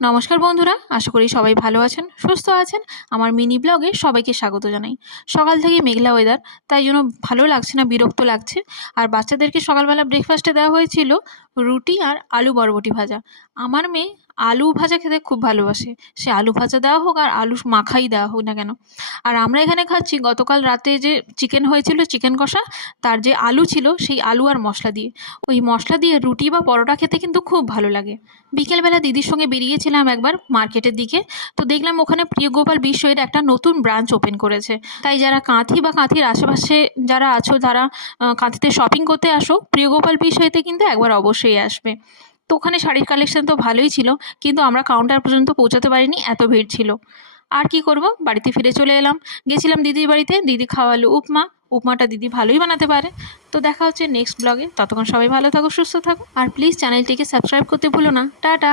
নমস্কার বন্ধুরা, আশা করি সবাই ভালো আছেন, সুস্থ আছেন। আমার মিনি ব্লগে সবাইকে স্বাগত জানাই। সকাল থেকে মেঘলা ওয়েদার, তাই জন্য ভালো লাগছে না, বিরক্ত লাগছে। আর বাচ্চাদেরকে সকালবেলা ব্রেকফাস্টে দেওয়া হয়েছিল রুটি আর আলু বরবটি ভাজা। আমার মেয়ে আলু ভাজা খেতে খুব ভালোবাসে, সে আলু ভাজা দেওয়া হোক আর আলু মাখাই দেওয়া হোক না কেন। আর আমরা এখানে খাচ্ছি গতকাল রাতে যে চিকেন হয়েছিল, চিকেন কষা, তার যে আলু ছিল সেই আলু আর মশলা দিয়ে। ওই মশলা দিয়ে রুটি বা পরোটা খেতে কিন্তু খুব ভালো লাগে। বিকেলবেলা দিদির সঙ্গে বেরিয়েছিলাম একবার মার্কেটের দিকে, তো দেখলাম ওখানে প্রিয়গোপাল বিশ্বের একটা নতুন ব্রাঞ্চ ওপেন করেছে। তাই যারা কাঁথি বা কাঁথির আশেপাশে যারা আছো, তারা কাঁথিতে শপিং করতে আসো, প্রিয়গোপাল বিষয়তে কিন্তু একবার অবশ্যই আসবে। তো ওখানে শাড়ির কালেকশন তো ভালোই ছিল, কিন্তু আমরা কাউন্টার পর্যন্ত পৌঁছাতে পারিনি, এত ভিড় ছিল। আর কি করব, বাড়িতে ফিরে চলে এলাম। গেছিলাম দিদির বাড়িতে, দিদি খাওয়ালো উপমা। উপমাটা দিদি ভালোই বানাতে পারে। তো দেখা হচ্ছে নেক্সট ব্লগে, ততক্ষণ সবাই ভালো থাকো, সুস্থ থাকো, আর প্লিজ চ্যানেলটিকে সাবস্ক্রাইব করতে ভুলো না। টাটা।